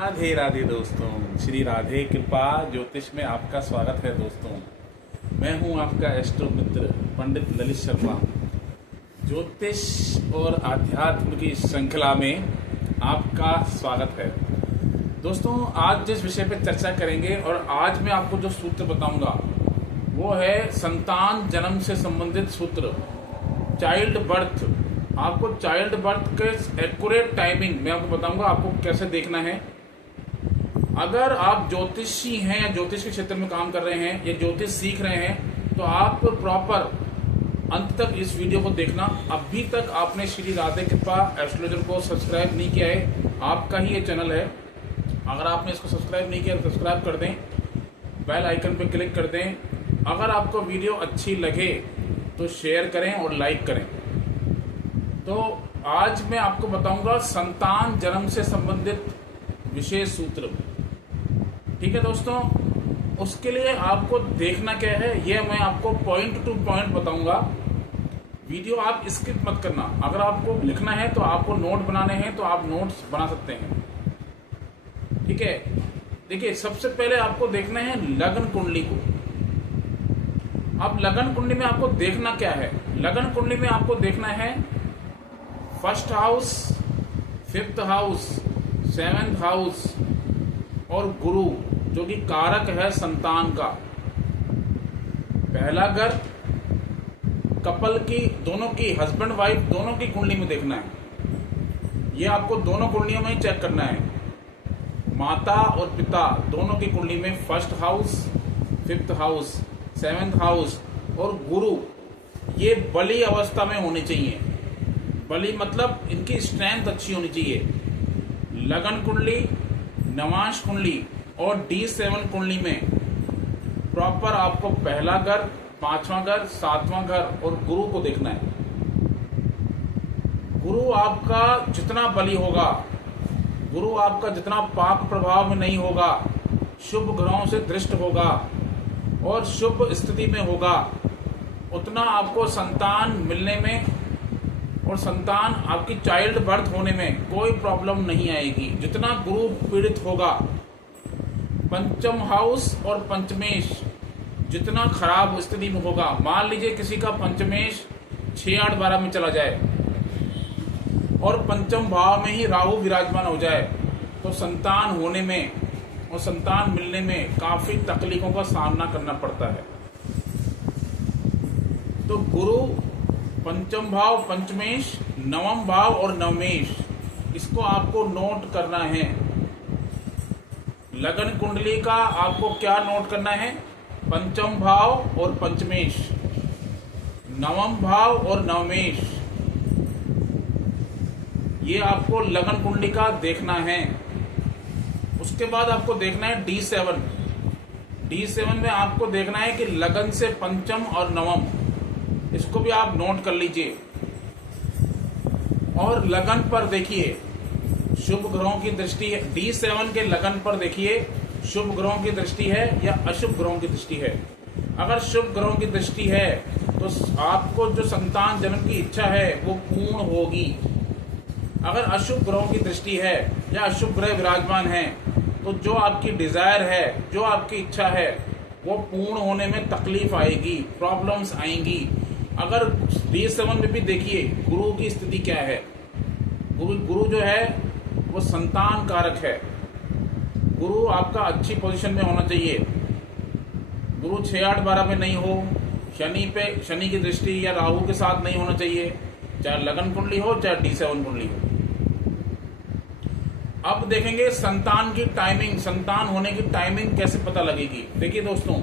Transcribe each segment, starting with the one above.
राधे राधे दोस्तों, श्री राधे कृपा ज्योतिष में आपका स्वागत है। दोस्तों, मैं हूं आपका एस्ट्रो मित्र पंडित ललित शर्मा। ज्योतिष और आध्यात्म की श्रृंखला में आपका स्वागत है। दोस्तों, आज जिस विषय पर चर्चा करेंगे और आज मैं आपको जो सूत्र बताऊंगा वो है संतान जन्म से संबंधित सूत्र, चाइल्ड बर्थ। आपको चाइल्ड बर्थ के एक्यूरेट टाइमिंग मैं आपको बताऊंगा, आपको कैसे देखना है। अगर आप ज्योतिषी हैं या ज्योतिष के क्षेत्र में काम कर रहे हैं या ज्योतिष सीख रहे हैं तो आप प्रॉपर अंत तक इस वीडियो को देखना। अभी तक आपने श्री राधे कृपा एस्ट्रोलॉजर को सब्सक्राइब नहीं किया है, आपका ही ये चैनल है। अगर आपने इसको सब्सक्राइब नहीं किया तो सब्सक्राइब कर दें, बेल आइकन पर क्लिक कर दें। अगर आपको वीडियो अच्छी लगे तो शेयर करें और लाइक करें। तो आज मैं आपको बताऊंगा संतान जन्म से संबंधित विशेष सूत्र। ठीक है दोस्तों, उसके लिए आपको देखना क्या है यह मैं आपको पॉइंट टू पॉइंट बताऊंगा। वीडियो आप स्किप मत करना। अगर आपको लिखना है तो आपको नोट बनाने हैं तो आप नोट्स बना सकते हैं। ठीक है, देखिए सबसे पहले आपको देखना है लगन कुंडली को। अब लगन कुंडली में आपको देखना क्या है? लगन कुंडली में आपको देखना है first house, fifth house, seventh house और गुरु जो कि कारक है संतान का। पहला घर कपल की, दोनों की, हस्बैंड वाइफ दोनों की कुंडली में देखना है। ये आपको दोनों कुंडलियों में ही चेक करना है। माता और पिता दोनों की कुंडली में first house, fifth house, seventh house और गुरु ये बली अवस्था में होनी चाहिए। बली मतलब इनकी स्ट्रेंथ अच्छी होनी चाहिए। लगन कुंडली, नवांश कुंडली और D7 कुंडली में प्रॉपर आपको पहला घर, पांचवां घर, सातवां घर और गुरु को देखना है। गुरु आपका जितना बली होगा, गुरु आपका जितना पाप प्रभाव में नहीं होगा, शुभ ग्रहों से दृष्ट होगा और शुभ स्थिति में होगा, उतना आपको संतान मिलने में और संतान आपकी चाइल्ड बर्थ होने में कोई प्रॉब्लम नहीं आएगी। जितना गुरु पीड़ित होगा, पंचम हाउस और पंचमेश जितना खराब स्थिति में होगा, मान लीजिए किसी का पंचमेश 6, 8, 12 में चला जाए और पंचम भाव में ही राहु विराजमान हो जाए तो संतान होने में और संतान मिलने में काफी तकलीफों का सामना करना पड़ता है। तो गुरु, पंचम भाव, पंचमेश, नवम भाव और नवमेश, इसको आपको नोट करना है। लगन कुंडली का आपको क्या नोट करना है? पंचम भाव और पंचमेश, नवम भाव और नवमेश, ये आपको लगन कुंडली का देखना है। उसके बाद आपको देखना है D7। D7 में आपको देखना है कि लगन से पंचम और नवम, इसको भी आप नोट कर लीजिए। और लगन पर देखिए शुभ ग्रहों की दृष्टि है। D7 के लगन पर देखिए शुभ ग्रहों की दृष्टि है या अशुभ ग्रहों की दृष्टि है। अगर शुभ ग्रहों की दृष्टि है तो आपको जो संतान जन्म की इच्छा है वो पूर्ण होगी। अगर अशुभ ग्रहों की दृष्टि है या अशुभ ग्रह विराजमान है तो जो आपकी डिजायर है, जो आपकी इच्छा है वो पूर्ण होने में तकलीफ आएगी, प्रॉब्लम्स आएंगी। अगर D7 में भी देखिए गुरु की स्थिति क्या है। गुरु जो है वो संतान कारक है। गुरु आपका अच्छी पोजीशन में होना चाहिए। गुरु 6, 8, 12 में नहीं हो, शनि की दृष्टि या राहु के साथ नहीं होना चाहिए, चाहे लगन कुंडली हो चाहे D7 कुंडली हो। अब देखेंगे संतान की टाइमिंग, संतान होने की टाइमिंग कैसे पता लगेगी। देखिए दोस्तों,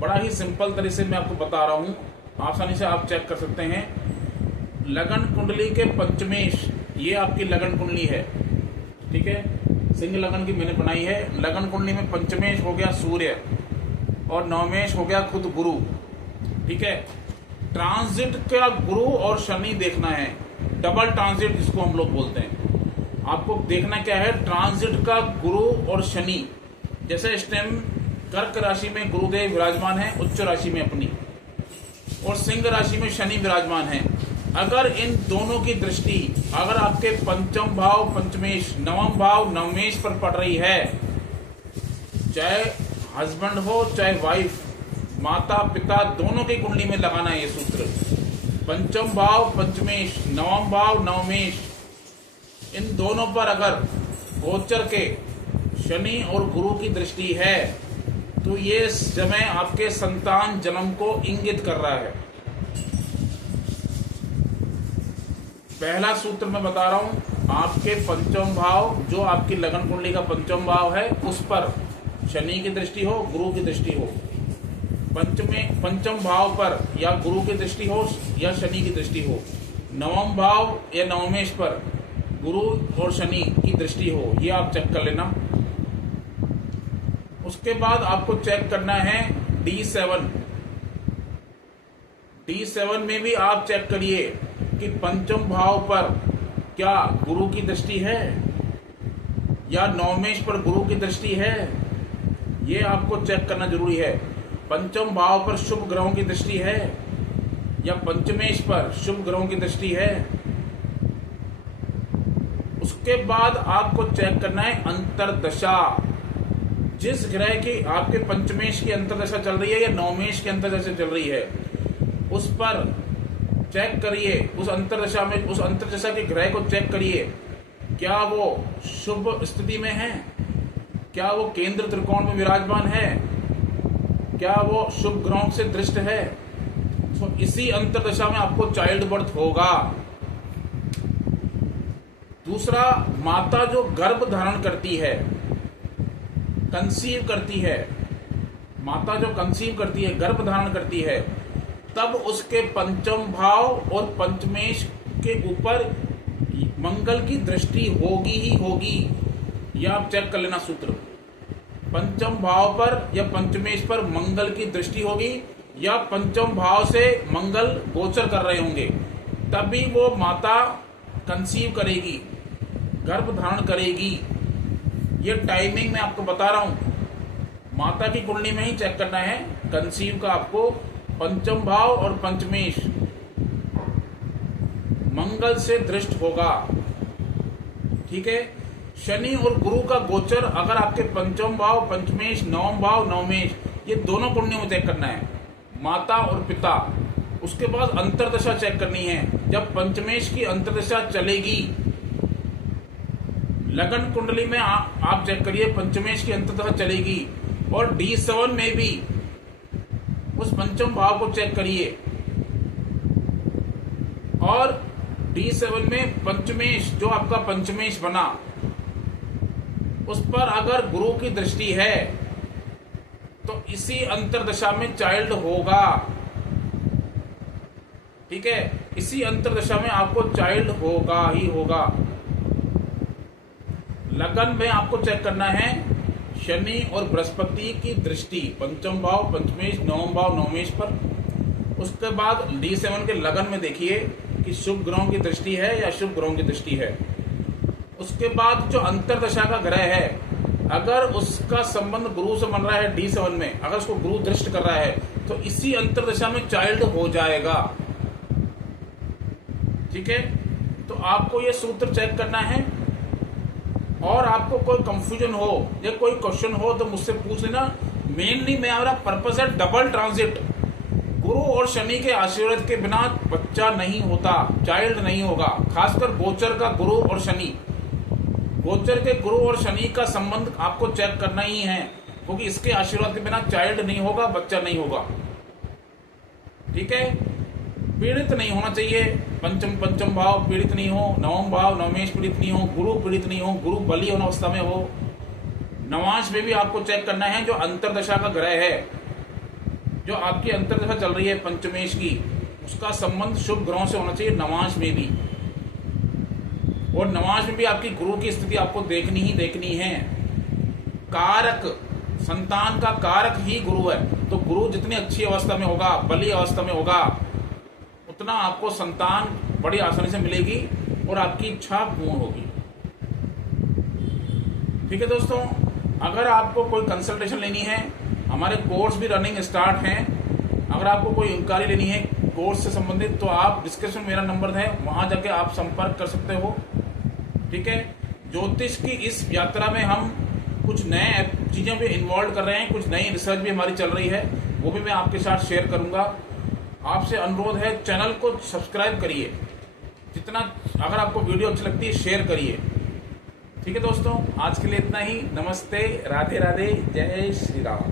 बड़ा ही सिंपल तरीके से मैं आपको बता रहा हूं, आसानी से आप चेक कर सकते हैं। लगन कुंडली के पंचमेश, ये आपकी लगन कुंडली है। ठीक है, सिंह लगन की मैंने बनाई है। लगन कुंडली में पंचमेश हो गया सूर्य और नवमेश हो गया खुद गुरु। ठीक है, ट्रांजिट का गुरु और शनि देखना है, डबल ट्रांजिट जिसको हम लोग बोलते हैं। आपको देखना क्या है? ट्रांजिट का गुरु और शनि। जैसे इस टाइम कर्क राशि में गुरुदेव विराजमान है उच्च राशि में अपनी, और सिंह राशि में शनि विराजमान है। अगर इन दोनों की दृष्टि अगर आपके पंचम भाव पंचमेश नवम भाव नवमेश पर पड़ रही है, चाहे हस्बैंड हो चाहे वाइफ, माता पिता दोनों की कुंडली में लगाना है ये सूत्र। पंचम भाव पंचमेश नवम भाव नवमेश इन दोनों पर अगर गोचर के शनि और गुरु की दृष्टि है तो ये समय आपके संतान जन्म को इंगित कर रहा है। पहला सूत्र मैं बता रहा हूं, आपके पंचम भाव जो आपकी लगन कुंडली का पंचम भाव है उस पर शनि की दृष्टि हो गुरु की दृष्टि हो, पंचम भाव पर या गुरु की दृष्टि हो या शनि की दृष्टि हो, नवम भाव या नवमेश पर गुरु और शनि की दृष्टि हो, ये आप चेक कर लेना। उसके बाद आपको चेक करना है D7। D7 में भी आप चेक करिए कि पंचम भाव पर क्या गुरु की दृष्टि है या नवमेश पर गुरु की दृष्टि है, ये आपको चेक करना जरूरी है। पंचम भाव पर शुभ ग्रहों की दृष्टि है या पंचमेश पर शुभ ग्रहों की दृष्टि है। उसके बाद आपको चेक करना है अंतरदशा, जिस ग्रह की आपके पंचमेश की अंतरदशा चल रही है या नवमेश की अंतरदशा चल रही है उस पर चेक करिए, उस अंतरदशा के ग्रह को चेक करिए, क्या वो शुभ स्थिति में है, क्या वो केंद्र त्रिकोण में विराजमान है, क्या वो शुभ ग्रहों से दृष्ट है। तो इसी अंतरदशा में आपको चाइल्ड बर्थ होगा। दूसरा, माता जो गर्भ धारण करती है, कंसीव करती है, माता जो कंसीव करती है, गर्भ धारण करती है, तब उसके पंचम भाव और पंचमेश के ऊपर मंगल की दृष्टि होगी ही होगी। यह आप चेक कर लेना सूत्र। पंचम भाव पर या पंचमेश पर मंगल की दृष्टि होगी या पंचम भाव से मंगल गोचर कर रहे होंगे, तभी वो माता कंसीव करेगी, गर्भ धारण करेगी। ये टाइमिंग मैं आपको बता रहा हूं, माता की कुंडली में ही चेक करना है। कंसीव का आपको पंचम भाव और पंचमेश मंगल से दृष्ट होगा, ठीक है। शनि और गुरु का गोचर अगर आपके पंचम भाव पंचमेश नवम भाव नवमेश ये दोनों कुंडलियों में चेक करना है, माता और पिता। उसके बाद अंतरदशा चेक करनी है। जब पंचमेश की अंतरदशा चलेगी, लगन कुंडली में आप चेक करिए पंचमेश की अंतरदशा चलेगी, और D7 में भी उस पंचम भाव को चेक करिए, और D7 में पंचमेश जो आपका पंचमेश बना उस पर अगर गुरु की दृष्टि है तो इसी अंतरदशा में चाइल्ड होगा, ठीक है। इसी अंतरदशा में आपको चाइल्ड होगा ही होगा। लगन में आपको चेक करना है शनि और बृहस्पति की दृष्टि पंचम भाव पंचमेश नवम भाव नवमेश पर। उसके बाद D7 के लगन में देखिए कि शुभ ग्रहों की दृष्टि है या शुभ ग्रहों की दृष्टि है। उसके बाद जो अंतरदशा का ग्रह है, अगर उसका संबंध गुरु से बन रहा है D7 में, अगर उसको गुरु दृष्ट कर रहा है तो इसी अंतरदशा में चाइल्ड हो जाएगा, ठीक है। तो आपको ये सूत्र चेक करना है, और आपको कोई कंफ्यूजन हो या कोई क्वेश्चन हो तो मुझसे पूछ लेना। मेनली मेरा पर्पस है डबल ट्रांजिट। गुरु और शनि के आशीर्वाद के बिना बच्चा नहीं होता, चाइल्ड नहीं होगा। खासकर गोचर का गुरु और शनि, गोचर के गुरु और शनि का संबंध आपको चेक करना ही है, क्योंकि इसके आशीर्वाद के बिना चाइल्ड नहीं होगा, बच्चा नहीं होगा, ठीक है। पीड़ित नहीं होना चाहिए, पंचम भाव पीड़ित नहीं हो, नवम भाव नवमेश पीड़ित नहीं हो, गुरु पीड़ित नहीं हो, गुरु बलियन अवस्था में हो। नवांश में भी आपको चेक करना है, जो अंतरदशा का ग्रह है, जो आपकी अंतरदशा चल रही है पंचमेश की, उसका संबंध शुभ ग्रहों से होना चाहिए नवांश में भी। और नवांश में भी आपकी गुरु की स्थिति आपको देखनी ही देखनी है। कारक, संतान का कारक ही गुरु है, तो गुरु जितनी अच्छी अवस्था में होगा, बली अवस्था में होगा, उतना आपको संतान बड़ी आसानी से मिलेगी और आपकी इच्छा पूर्ण होगी, ठीक है दोस्तों। अगर आपको कोई कंसल्टेशन लेनी है, हमारे कोर्स भी रनिंग स्टार्ट हैं। अगर आपको कोई इंक्वायरी लेनी है, कोर्स से संबंधित, तो आप डिस्क्रिप्शन मेरा नंबर है, वहां जाके आप संपर्क कर सकते हो। ठीक है, ज्योतिष की इस यात्रा में हम कुछ नए चीज़ों में इन्वॉल्व कर रहे हैं, कुछ नई रिसर्च भी हमारी चल रही है, वो भी मैं आपके साथ शेयर करूंगा। आपसे अनुरोध है, चैनल को सब्सक्राइब करिए, जितना अगर आपको वीडियो अच्छी लगती है शेयर करिए। ठीक है दोस्तों, आज के लिए इतना ही। नमस्ते, राधे राधे, जय श्री राम।